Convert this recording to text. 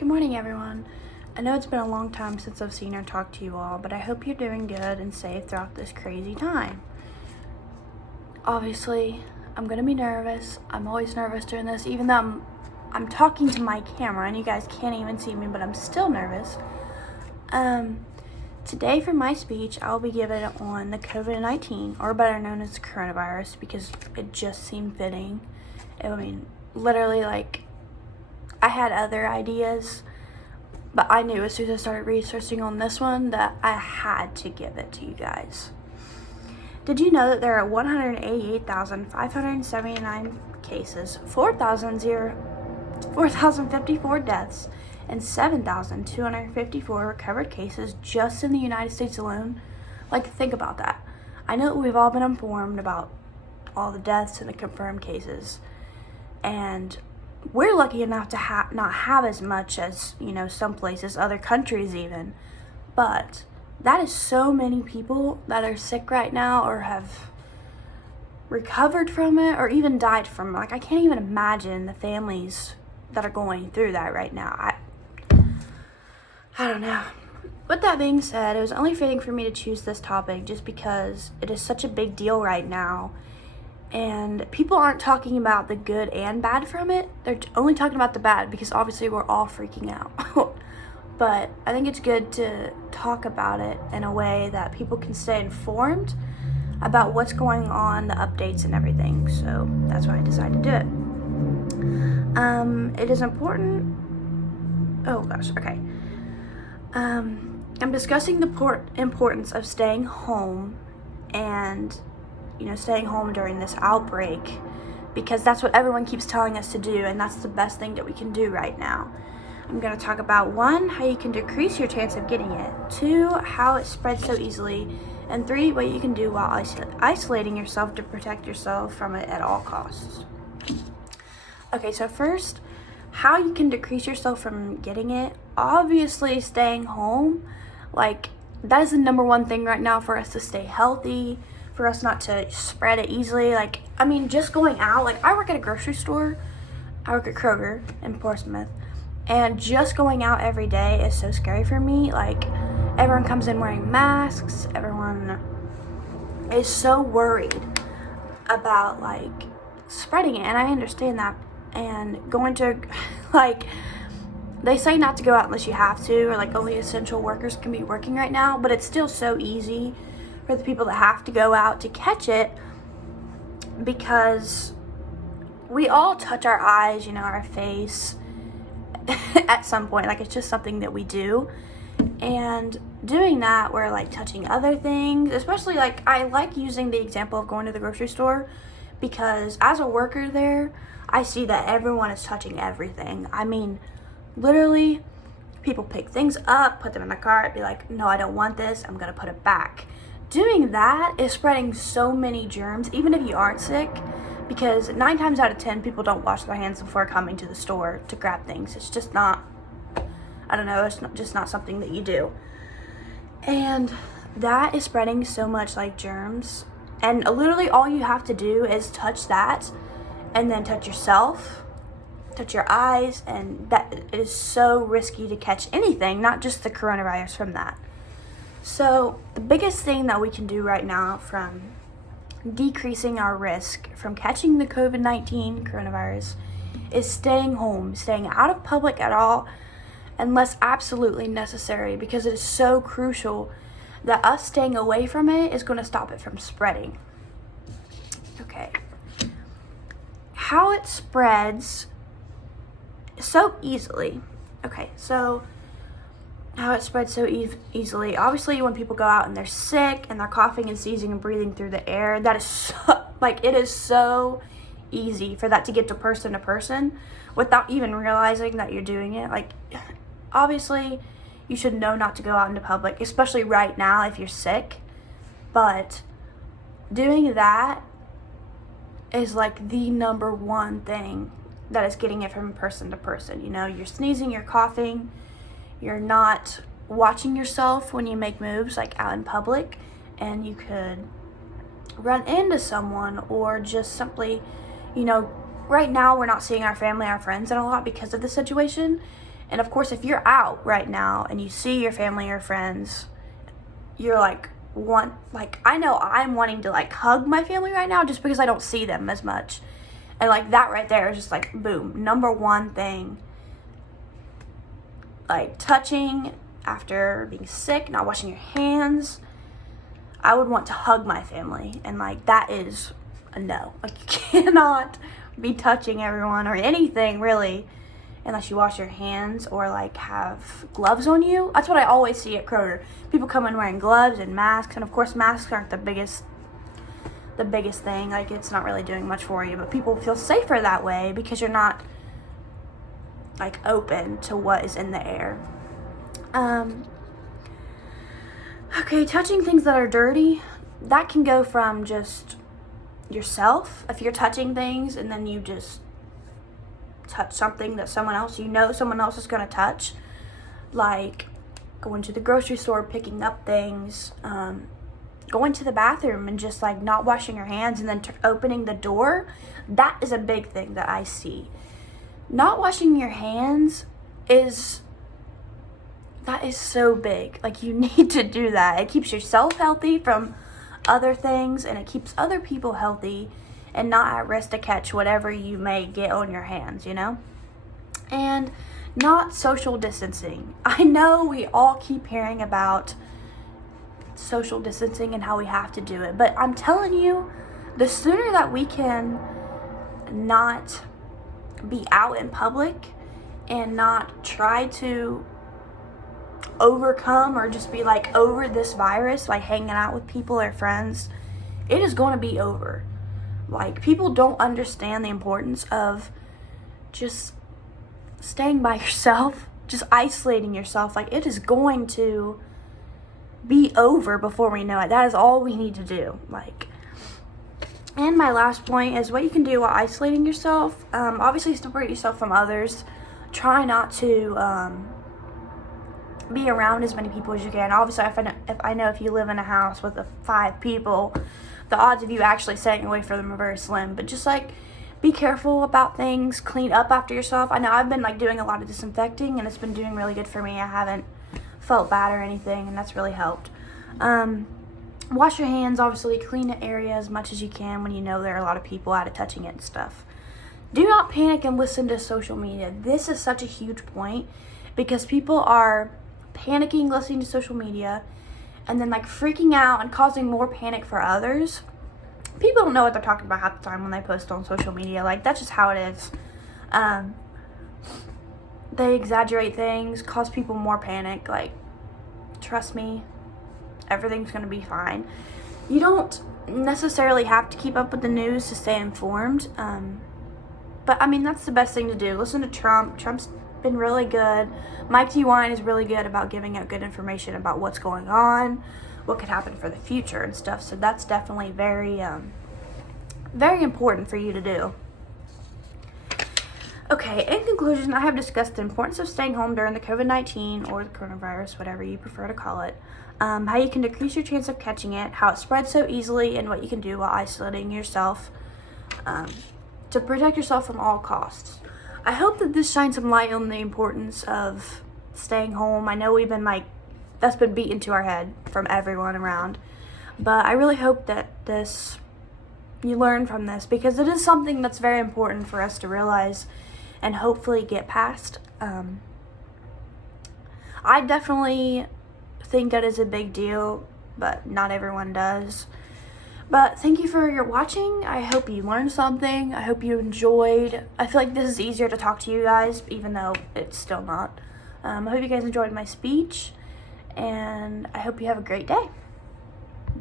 Good morning, everyone. I know it's been a long time since I've seen or talked to you all, but I hope you're doing good and safe throughout this crazy time. Obviously, I'm gonna be nervous. I'm always nervous during this, even though I'm talking to my camera and you guys can't even see me, but I'm still nervous. Today for my speech, I'll be giving it on the COVID-19, or better known as coronavirus, because it just seemed fitting. Literally, I had other ideas, but I knew as soon as I started researching on this one that I had to give it to you guys. Did you know that there are 188,579 cases, 4,054 deaths, and 7,254 recovered cases just in the United States alone? Think about that. I know that we've all been informed about all the deaths and the confirmed cases, and we're lucky enough to not have as much as, some places, other countries even. But that is so many people that are sick right now or have recovered from it or even died from it. I can't even imagine the families that are going through that right now. I don't know. With that being said, it was only fitting for me to choose this topic just because it is such a big deal right now. And people aren't talking about the good and bad from it. They're only talking about the bad because obviously we're all freaking out. But I think it's good to talk about it in a way that people can stay informed about what's going on, the updates and everything. So that's why I decided to do it. It is important. Oh gosh, okay. I'm discussing the importance of staying home and staying home during this outbreak, because that's what everyone keeps telling us to do, and that's the best thing that we can do right now. I'm going to talk about 1, how you can decrease your chance of getting it, 2, how it spreads so easily, and 3, what you can do while isolating yourself to protect yourself from it at all costs. Okay, so first, how you can decrease yourself from getting it. Obviously, staying home, that is the number one thing right now for us to stay healthy, for us not to spread it easily. Just going out, I work at a grocery store. I work at Kroger in Portsmouth, and just going out every day is so scary for me. Everyone comes in wearing masks, everyone is so worried about spreading it, and I understand that. And going to they say not to go out unless you have to, or only essential workers can be working right now, but it's still so easy for the people that have to go out to catch it, because we all touch our eyes, our face at some point. It's just something that we do, and doing that, we're touching other things. Especially I like using the example of going to the grocery store, because as a worker there, I see that everyone is touching everything. Literally, people pick things up, put them in the cart, be like, no, I don't want this, I'm gonna put it back. Doing that is spreading so many germs, even if you aren't sick, because 9 times out of 10, people don't wash their hands before coming to the store to grab things. It's just not, it's not something that you do. And that is spreading so much germs. And literally all you have to do is touch that, and then touch yourself, touch your eyes, and that it is so risky to catch anything, not just the coronavirus from that. So the biggest thing that we can do right now from decreasing our risk from catching the COVID-19 coronavirus is staying home, staying out of public at all unless absolutely necessary, because it is so crucial that us staying away from it is going to stop it from spreading. Okay. How it spreads so easily. Okay, so how it spreads so easily. Obviously, when people go out and they're sick and they're coughing and sneezing and breathing through the air, that is so, it is so easy for that to get to person without even realizing that you're doing it. Obviously, you should know not to go out into public, especially right now if you're sick. But doing that is the number one thing that is getting it from person to person. You're sneezing, you're coughing, you're not watching yourself when you make moves out in public, and you could run into someone, or just simply, right now we're not seeing our family, our friends in a lot because of the situation, And of course, if you're out right now and you see your family or friends, you're like, I know I'm wanting to like hug my family right now just because I don't see them as much. And like that right there is just like, boom, number one thing. Like touching after being sick, not washing your hands. I would want to hug my family, and like that is a no. Like you cannot be touching everyone or anything really unless you wash your hands or like have gloves on you. That's what I always see at Kroger. People come in wearing gloves and masks, and of course masks aren't the biggest thing. Like it's not really doing much for you, but people feel safer that way because you're not like open to what is in the air. Okay, touching things that are dirty, that can go from just yourself. If you're touching things and then you just touch something that someone else is going to touch, like going to the grocery store, picking up things, going to the bathroom and just like not washing your hands and then opening the door, that is a big thing that I see. Not washing your hands is so big. Like you need to do that. It keeps yourself healthy from other things, and it keeps other people healthy and not at risk to catch whatever you may get on your hands, you know? And not social distancing. I know we all keep hearing about social distancing and how we have to do it, but I'm telling you, the sooner that we can not be out in public and not try to overcome or just be like over this virus, like hanging out with people or friends, it is going to be over. Like people don't understand the importance of just staying by yourself, just isolating yourself. Like it is going to be over before we know it. That is all we need to do. Like, and my last point is what you can do while isolating yourself. Obviously separate yourself from others. Try not to be around as many people as you can. Obviously, if you live in a house with 5 people, the odds of you actually staying away from them are very slim. But just like be careful about things, clean up after yourself. I know I've been like doing a lot of disinfecting, and it's been doing really good for me. I haven't felt bad or anything, and that's really helped. Wash your hands, obviously. Clean the area as much as you can when you know there are a lot of people out of touching it and stuff. Do not panic and listen to social media. This is such a huge point because people are panicking listening to social media and then like freaking out and causing more panic for others. People don't know what they're talking about half the time when they post on social media. Like that's just how it is. They exaggerate things, cause people more panic. Like, trust me, everything's gonna be fine. You don't necessarily have to keep up with the news to stay informed. But I mean, that's the best thing to do. Listen to Trump. Trump's been really good. Mike DeWine is really good about giving out good information about what's going on, what could happen for the future and stuff. So that's definitely very, very important for you to do. Okay, in conclusion, I have discussed the importance of staying home during the COVID-19 or the coronavirus, whatever you prefer to call it, how you can decrease your chance of catching it, how it spreads so easily, and what you can do while isolating yourself to protect yourself from all costs. I hope that this shines some light on the importance of staying home. I know that's been beaten to our head from everyone around, but I really hope that you learn from this, because it is something that's very important for us to realize and hopefully get past. I definitely think that is a big deal, but not everyone does. But thank you for your watching. I hope you learned something. I hope you enjoyed. I feel like this is easier to talk to you guys, even though it's still not. I hope you guys enjoyed my speech, and I hope you have a great day.